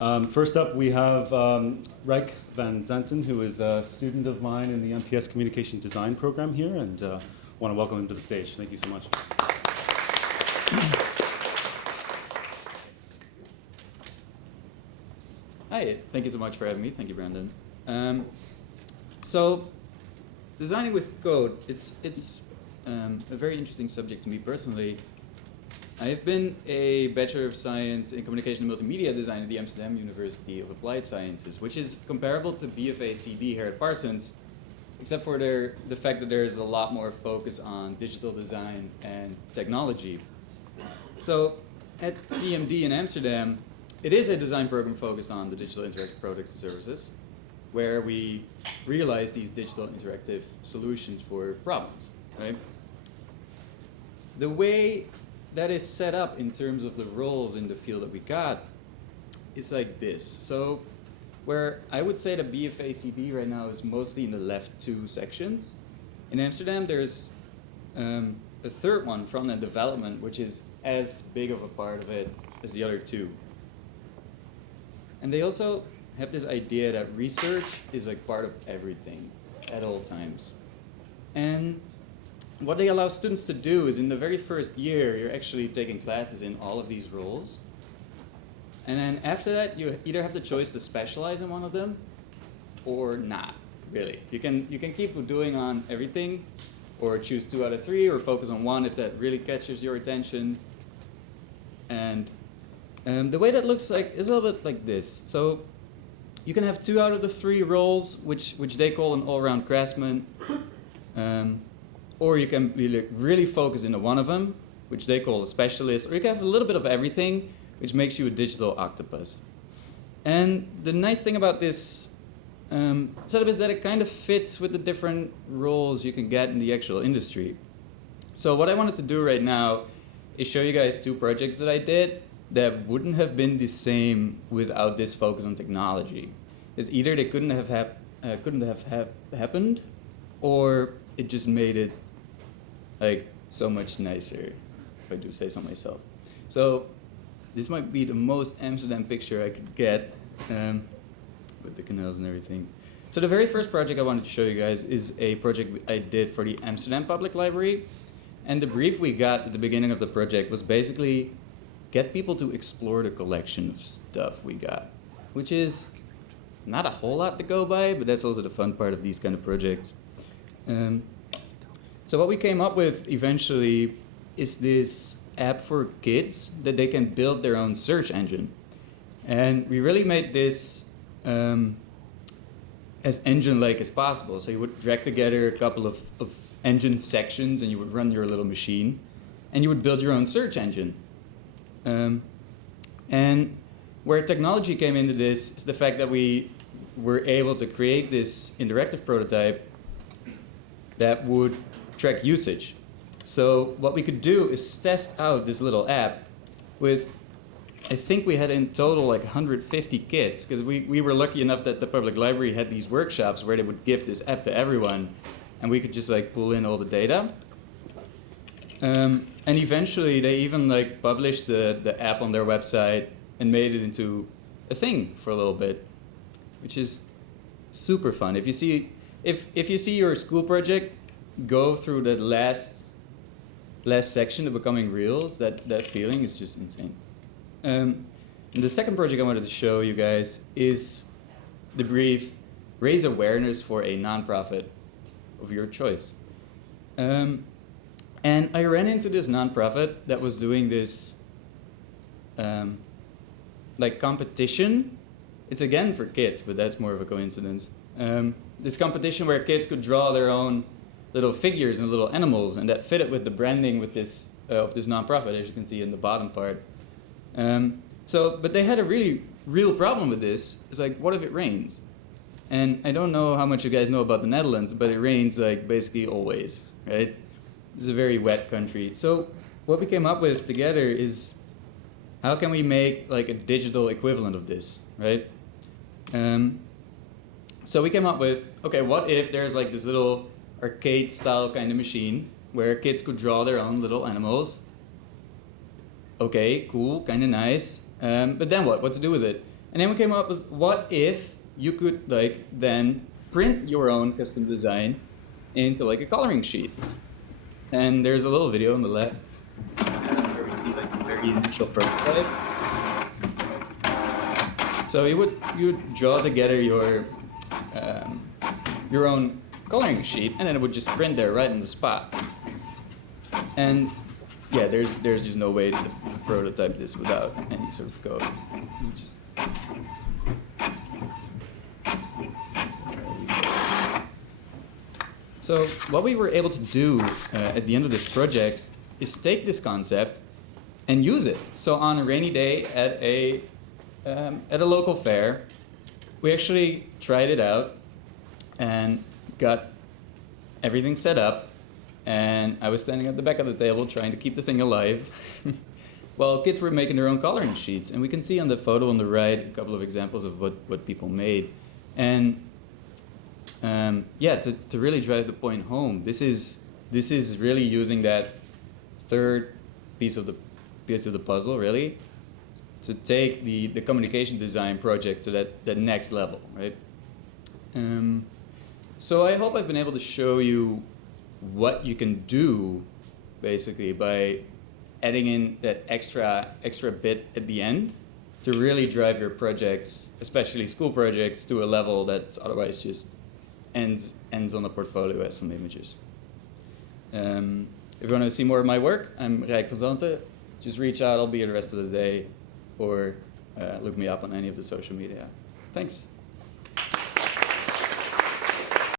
First up, we have Rijk Van Zanten, who is a student of mine in the MPS Communication Design program here, and want to welcome him to the stage. Thank you so much. Hi, thank you so much for having me. Thank you, Brandon. So, designing with code, it's a very interesting subject to me personally. I have been a Bachelor of Science in Communication and Multimedia Design at the Amsterdam University of Applied Sciences, which is comparable to BFA CD here at Parsons, except for the fact that there's a lot more focus on digital design and technology. So, at CMD in Amsterdam, it is a design program focused on the digital interactive products and services, where we realize these digital interactive solutions for problems, right? The way that is set up in terms of the roles in the field that we got is like this. So where I would say that BFA CB right now is mostly in the left two sections. In Amsterdam, there's a third one, front-end development, which is as big of a part of it as the other two. And they also have this idea that research is like part of everything at all times. And what they allow students to do is in the very first year, you're actually taking classes in all of these roles. And then after that, you either have the choice to specialize in one of them or not, really. You can keep doing on everything or choose 2 out of 3 or focus on one if that really catches your attention. And the way that looks like is a little bit like this. So you can have 2 out of the 3 roles, which they call an all-round craftsman. Or you can really focus into one of them, which they call a specialist, or you can have a little bit of everything, which makes you a digital octopus. And the nice thing about this setup is that it kind of fits with the different roles you can get in the actual industry. So what I wanted to do right now is show you guys 2 projects that I did that wouldn't have been the same without this focus on technology. It's either they couldn't have happened, or it just made it like so much nicer, if I do say so myself. So this might be the most Amsterdam picture I could get with the canals and everything. So the very first project I wanted to show you guys is a project I did for the Amsterdam Public Library. And the brief we got at the beginning of the project was basically get people to explore the collection of stuff we got, which is not a whole lot to go by, but that's also the fun part of these kind of projects. So what we came up with eventually is this app for kids that they can build their own search engine. And we really made this as engine-like as possible. So you would drag together a couple of engine sections and you would run your little machine and you would build your own search engine. And where technology came into this is the fact that we were able to create this interactive prototype that would track usage. So what we could do is test out this little app with, I think we had in total like 150 kids, because we were lucky enough that the public library had these workshops where they would give this app to everyone, and we could just like pull in all the data. And eventually they even like published the app on their website and made it into a thing for a little bit, which is super fun. If you see your school project go through that last section of becoming reals, that feeling is just insane. And the second project I wanted to show you guys is the brief raise awareness for a nonprofit of your choice. And I ran into this nonprofit that was doing this like competition. It's again for kids, but that's more of a coincidence. This competition where kids could draw their own little figures and little animals, and that fitted with the branding with this of this nonprofit, as you can see in the bottom part. But they had a really real problem with this. It's like, what if it rains? And I don't know how much you guys know about the Netherlands, but it rains like basically always, right? It's a very wet country. So what we came up with together is how can we make like a digital equivalent of this, right? So we came up with, okay, what if there's like this little arcade style kind of machine where kids could draw their own little animals. Okay, cool, kind of nice. But then what? What to do with it? And then we came up with, what if you could like then print your own custom design into like a coloring sheet? And there's a little video on the left where we see like the very initial prototype. So you would draw together your own coloring sheet, and then it would just print there right on the spot. And yeah, there's just no way to prototype this without any sort of code. You just So what we were able to do at the end of this project is take this concept and use it. So on a rainy day at a local fair, we actually tried it out and got everything set up, and I was standing at the back of the table trying to keep the thing alive while kids were making their own coloring sheets. And we can see on the photo on the right a couple of examples of what people made. And yeah, to really drive the point home, this is really using that third piece of the puzzle, really, to take the communication design project to that next level, right? So I hope I've been able to show you what you can do, basically, by adding in that extra bit at the end to really drive your projects, especially school projects, to a level that's otherwise just ends on the portfolio as some images. If you want to see more of my work, I'm Rijk Van Zanten. Just reach out, I'll be here the rest of the day, or look me up on any of the social media. Thanks.